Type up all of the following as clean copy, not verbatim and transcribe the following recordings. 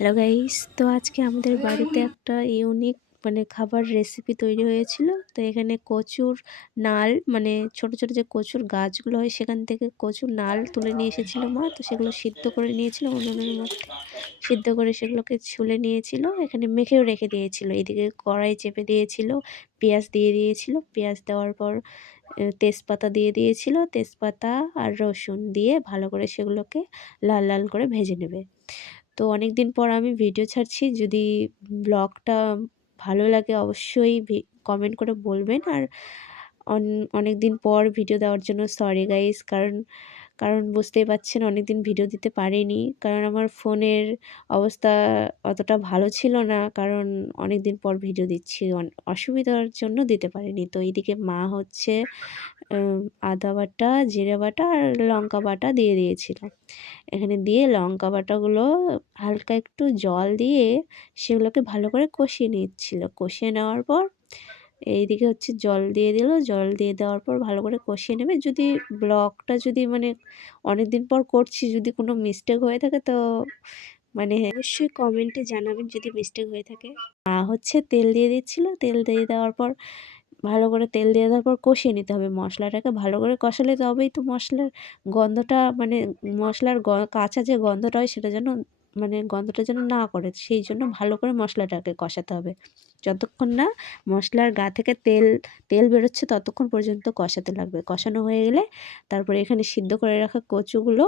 Hello guys, তো আজকে আমাদের বাড়িতে একটা ইউনিক খাবার রেসিপি তৈরি হয়েছিল। তো এখানে কচুর নাল ছোট ছোট যে কচুর গাছগুলো হয় সেখান থেকে কচুর নাল তুলে নিয়ে এসেছিল মা। তো সেগুলো সিদ্ধ করে নিয়েছিল উনুনের মধ্যে, সিদ্ধ করে সেগুলোকে ছুলে নিয়েছিল, এখানে মেখেও রেখে দিয়েছিল। এদিকে কড়াই চেপে দিয়েছিল, পেঁয়াজ দিয়ে দিয়েছিল, পেঁয়াজ দেওয়ার পর তেজপাতা দিয়ে দিয়েছিল, তেজপাতা আর রসুন দিয়ে ভালো করে সেগুলোকে লাল লাল করে ভেজে নেবে। তো অনেক দিন পর আমি ভিডিও ছাড়ছি, যদি ব্লগটা ভালো লাগে অবশ্যই কমেন্ট করে বলবেন। আর অনেক দিন পর ভিডিও দেওয়ার জন্য সরি গাইস, কারণ কারণ বুঝতেই পারছেন অনেক দিন ভিডিও দিতে পারিনি, কারণ আমার ফোনের অবস্থা অতটা ভালো ছিল না, কারণ অনেক দিন পর ভিডিও দিচ্ছি, অসুবিধার জন্য দিতে পারিনি। তো এইদিকে মা হচ্ছে আদা বাটা, জিরে বাটা আর লঙ্কা বাটা দিয়ে দিয়েছিল। এখানে দিয়ে লঙ্কা বাটাগুলো হালকা একটু জল দিয়ে সেগুলোকে ভালো করে কষিয়ে নিচ্ছিল। কষিয়ে নেওয়ার পর এইদিকে হচ্ছে জল দিয়ে দিল, জল দিয়ে দেওয়ার পর ভালো করে কষিয়ে নেবে। যদি ব্লগটা যদি অনেক দিন পর করছি, যদি কোনো মিস্টেক হয়ে থাকে তো অবশ্যই কমেন্টে জানাবেন যদি মিস্টেক হয়ে থাকে। হচ্ছে তেল দিয়ে দিচ্ছিল, তেল দিয়ে দেওয়ার পর ভালো করে তেল দিয়ে দেওয়ার পর কষিয়ে নিতে হবে মশলাটাকে। ভালো করে কষালে তবেই তো মশলার গন্ধটা মশলার কাঁচা যে গন্ধটা হয় সেটা যেন গন্ধটা যেন না করে, সেই জন্য ভালো করে মশলাটাকে কষাতে হবে। যতক্ষণ না মশলার গা থেকে তেল তেল বেরোচ্ছে ততক্ষণ পর্যন্ত কষাতে লাগবে। কষানো হয়ে গেলে তারপরে এখানে সিদ্ধ করে রাখা কচুগুলো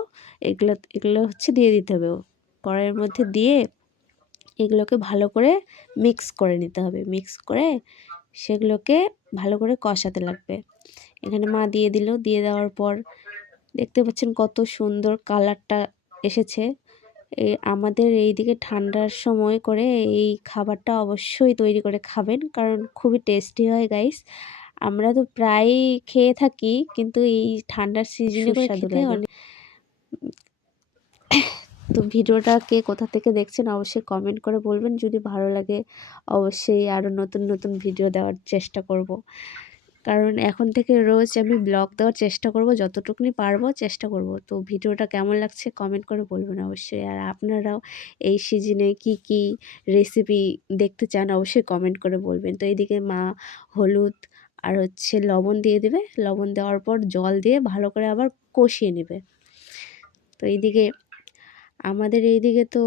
এগুলো এগুলো হচ্ছে দিয়ে দিতে হবে কড়াইয়ের মধ্যে। দিয়ে এগুলোকে ভালো করে মিক্স করে নিতে হবে। মিক্স করে সেগুলোকে ভালো করে কষাতে লাগবে। এখানে মা দিয়ে দিল, দিয়ে দেওয়ার পর দেখতে পাচ্ছেন কত সুন্দর কালারটা এসেছে। আমাদের এইদিকে ঠান্ডার সময় করে এই খাবারটা অবশ্যই তৈরি করে খাবেন, কারণ খুবই টেস্টি হয় গাইস। আমরা তো প্রায়ই খেয়ে থাকি, কিন্তু এই ঠান্ডার সিজনে সুস্বাদু লাগে। তো ভিডিওটা কে কোথা থেকে দেখছেন অবশ্যই কমেন্ট করে বলবেন। যদি ভালো লাগে অবশ্যই আরও নতুন নতুন ভিডিও দেওয়ার চেষ্টা করব, কারণ এখন থেকে রোজ আমি ব্লগ দেওয়ার চেষ্টা করব, যতটুকুনি পারবো চেষ্টা করব। তো ভিডিওটা কেমন লাগছে কমেন্ট করে বলবেন অবশ্যই। আর আপনারাও এই সিজনে কি কি রেসিপি দেখতে চান অবশ্যই কমেন্ট করে বলবেন। তো এইদিকে মা হলুদ আর হচ্ছে লবণ দিয়ে দেবে, লবণ দেওয়ার পর জল দিয়ে ভালো করে আবার কষিয়ে নেবে। তো এইদিকে আমাদের এইদিকে তো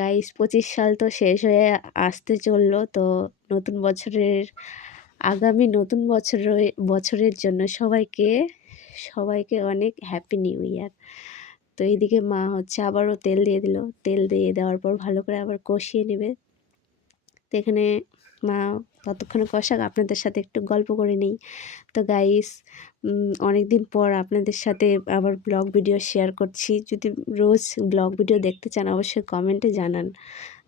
গাইস 25 সাল তো শেষ হয়ে আসতে চললো। তো নতুন বছরের আগামী নতুন বছরের জন্য সবাইকে সবাইকে অনেক হ্যাপি নিউ ইয়ার। তো এইদিকে মা হচ্ছে আবারও তেল দিয়ে দিল, তেল দিয়ে দেওয়ার পর ভালো করে আবার কষিয়ে নেবে। তো এখানে মা ততক্ষণে কষাক, আপনাদের সাথে একটু গল্প করে নিই। তো গাইস অনেক দিন পর আপনাদের সাথে আবার ব্লগ ভিডিও শেয়ার করছি। যদি রোজ ব্লগ ভিডিও দেখতে চান অবশ্যই কমেন্টে জানান।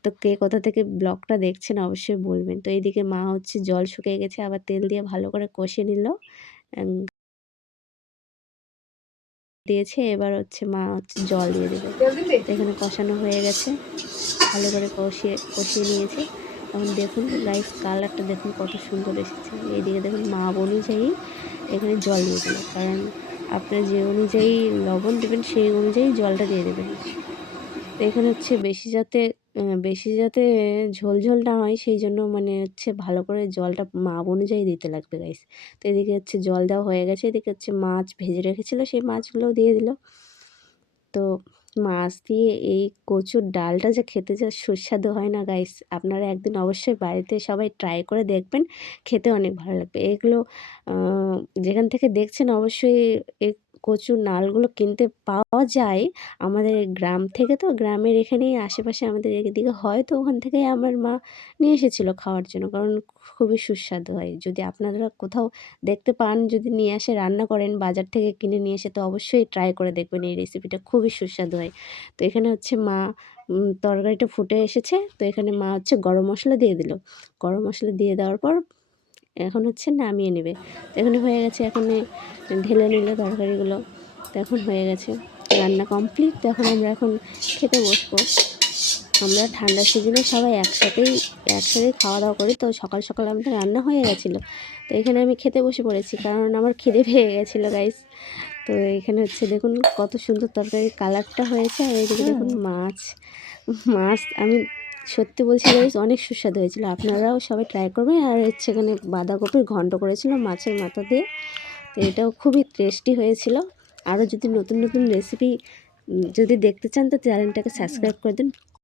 তো কে কোথা থেকে ব্লগটা দেখছেন অবশ্যই বলবেন। তো এইদিকে মা হচ্ছে জল শুকিয়ে গেছে, আবার তেল দিয়ে ভালো করে কষে নিল, দিয়েছে। এবার হচ্ছে মা হচ্ছে জল দিয়ে দেবে। তো এখানে কষানো হয়ে গেছে, ভালো করে কষিয়ে কষিয়ে নিয়েছে। এখন দেখুন গাইস কালারটা দেখুন কত সুন্দর এসেছে। এইদিকে দেখুন মাপ অনুযায়ী এখানে জল দিয়ে দিল, কারণ আপনার যে অনুযায়ী লবণ দেবেন সেই অনুযায়ী জলটা দিয়ে দেবেন। তো এখানে হচ্ছে বেশি যাতে ঝোল ঝোল না হয়, সেই জন্য হচ্ছে ভালো করে জলটা মাপ অনুযায়ী দিতে লাগবে গাইস। তো এদিকে হচ্ছে জল দেওয়া হয়ে গেছে, এদিকে হচ্ছে মাছ ভেজে রেখেছিল সেই মাছগুলোও দিয়ে দিল। তো মাছ দিয়ে এই কচুর ডালটা যে খেতে যা সুস্বাদু হয় না গাইস, আপনারা একদিন অবশ্যই বাড়িতে সবাই ট্রাই করে দেখবেন, খেতে অনেক ভালো লাগবে। এগুলো যেখান থেকে দেখছেন অবশ্যই এই কচুর নালগুলো কিনতে পাওয়া যায় আমাদের গ্রাম থেকে। তো গ্রামের এখানেই আশেপাশে আমাদের এদিকে হয়, তো ওখান থেকেই আমার মা নিয়ে এসেছিলো খাওয়ার জন্য, কারণ খুবই সুস্বাদু হয়। যদি আপনারা কোথাও দেখতে পান, যদি নিয়ে আসে রান্না করেন বাজার থেকে কিনে নিয়ে এসে, তো অবশ্যই ট্রাই করে দেখবেন, এই রেসিপিটা খুবই সুস্বাদু হয়। তো এখানে হচ্ছে মা তরকারিটা ফুটে এসেছে, তো এখানে মা হচ্ছে গরম মশলা দিয়ে দিল। গরম মশলা দিয়ে দেওয়ার পর এখন হচ্ছে নামিয়ে নেবে। তো এখানে হয়ে গেছে, এখানে ঢেলে নিল তরকারিগুলো। তো এখন হয়ে গেছে রান্না কমপ্লিট। তো এখন খেতে বসবো। আমরা ঠান্ডার সিজনে সবাই একসাথেই খাওয়া দাওয়া করি। তো সকাল সকাল আমাদের রান্না হয়ে গেছিলো। তো এখানে আমি খেতে বসে পড়েছি, কারণ আমার খিদে পেয়ে গেছিলো গাইস। তো এখানে হচ্ছে দেখুন কত সুন্দর তরকারির কালারটা হয়েছে, আর এইদিকে দেখুন মাছ আমি সত্যি বলছি গাইস, অনেক সুস্বাদু হয়েছিল। আপনারাও সবাই ট্রাই করবেন। আর হচ্ছে এখানে বাঁধাকপির ঘন্ট করেছিল মাছের মাথা দিয়ে, তো এটাও খুবই টেস্টি হয়েছিল। আরও যদি নতুন নতুন রেসিপি যদি দেখতে চান তো চ্যানেলটাকে সাবস্ক্রাইব করে দিন।